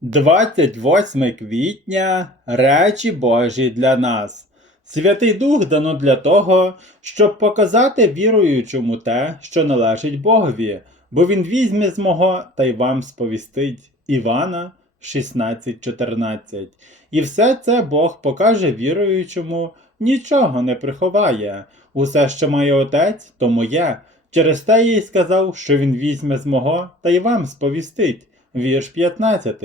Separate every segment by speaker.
Speaker 1: 28 квітня речі Божі для нас. Святий Дух дано для того, щоб показати віруючому те, що належить Богові, бо Він візьме з мого та й вам сповістить. Івана 16.14. І все це Бог покаже віруючому, нічого не приховає. Усе, що має отець, то моє. Через те я й сказав, що він візьме з мого та й вам сповістить. Вірш 15.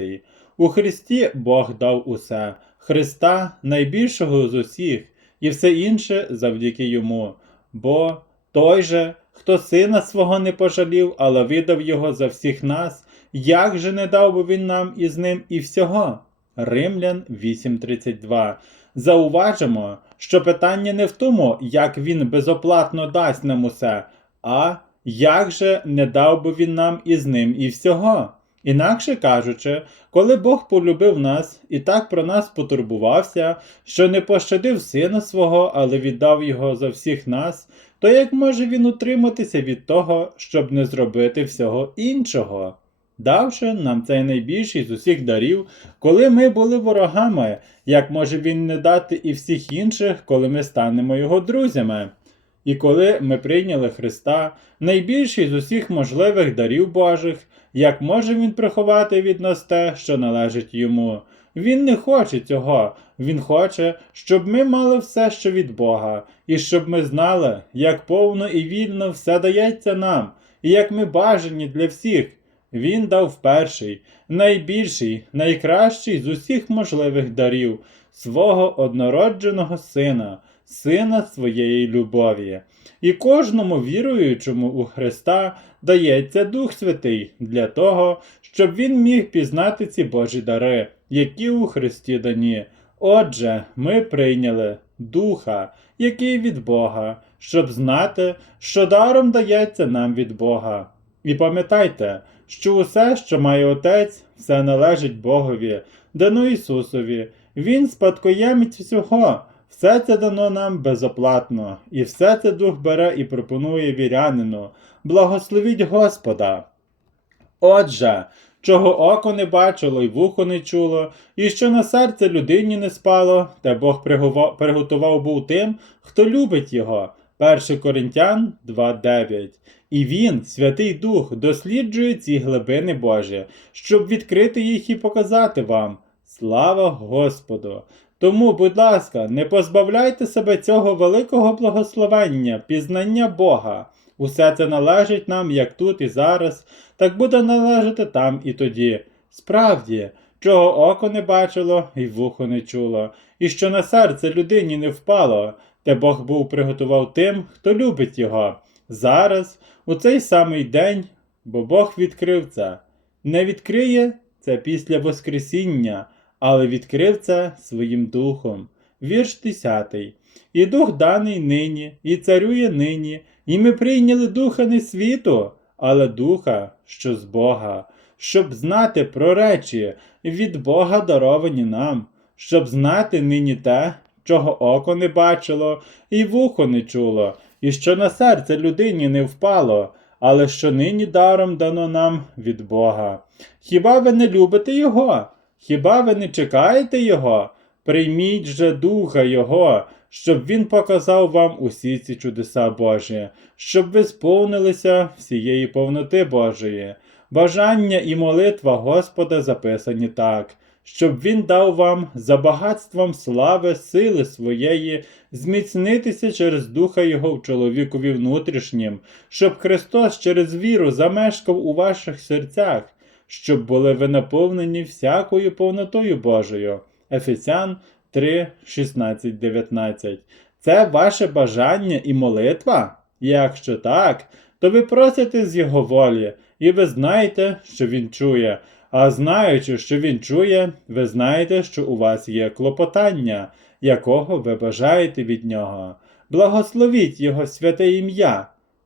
Speaker 1: У Христі Бог дав усе, Христа найбільшого з усіх, і все інше завдяки йому. Бо той же, хто сина свого не пожалів, але видав його за всіх нас, як же не дав би він нам із ним і всього? Римлян 8.32. Зауважимо, що питання не в тому, як він безоплатно дасть нам усе, а як же не дав би він нам із ним і всього? Інакше кажучи, коли Бог полюбив нас і так про нас потурбувався, що не пощадив сина свого, але віддав його за всіх нас, то як може він утриматися від того, щоб не зробити всього іншого? Давши нам цей найбільший з усіх дарів, коли ми були ворогами, як може він не дати і всіх інших, коли ми станемо його друзями? І коли ми прийняли Христа, найбільший з усіх можливих дарів Божих, як може він приховати від нас те, що належить йому? Він не хоче цього, він хоче, щоб ми мали все, що від Бога, і щоб ми знали, як повно і вільно все дається нам, і як ми бажані для всіх. Він дав перший, найбільший, найкращий з усіх можливих дарів свого однородженого сина, сина своєї любові. І кожному віруючому у Христа дається Дух Святий для того, щоб він міг пізнати ці Божі дари, які у Христі дані. Отже, ми прийняли Духа, який від Бога, щоб знати, що даром дається нам від Бога. І пам'ятайте, що усе, що має Отець, все належить Богові, дано Ісусові. Він спадкоємець всього. Все це дано нам безоплатно, і все це Дух бере і пропонує вірянину. Благословіть Господа. Отже, чого око не бачило і вухо не чуло, і що на серце людині не спало, те Бог приготував був тим, хто любить його. 1 Коринтян 2.9. І він, Святий Дух, досліджує ці глибини Божі, щоб відкрити їх і показати вам. Слава Господу! Тому, будь ласка, не позбавляйте себе цього великого благословення, пізнання Бога. Усе це належить нам як тут і зараз, так буде належати там і тоді. Справді, чого око не бачило і вухо не чуло, і що на серце людині не впало, те Бог був приготував тим, хто любить його. Зараз, у цей самий день, бо Бог відкрив це. Не відкриє це після Воскресіння, але відкрив це своїм духом. Вірш 10. І дух даний нині, і царює нині, і ми прийняли духа не світу, але духа, що з Бога, щоб знати про речі від Бога даровані нам, щоб знати нині те, чого око не бачило, і вухо не чуло, і що на серце людині не впало, але що нині даром дано нам від Бога. Хіба ви не любите Його? Хіба ви не чекаєте Його? Прийміть же духа Його, щоб Він показав вам усі ці чудеса Божі, щоб ви сповнилися всієї повноти Божої. Бажання і молитва Господа записані так, щоб Він дав вам за багатством слави сили своєї зміцнитися через Духа Його в чоловікові внутрішнім, щоб Христос через віру замешкав у ваших серцях, щоб були ви наповнені всякою повнотою Божою. Ефесян 3, 16, 19. Це ваше бажання і молитва? Якщо так, то ви просите з Його волі, і ви знаєте, що Він чує. А знаючи, що Він чує, ви знаєте, що у вас є клопотання, якого ви бажаєте від нього. Благословіть Його святе ім'я.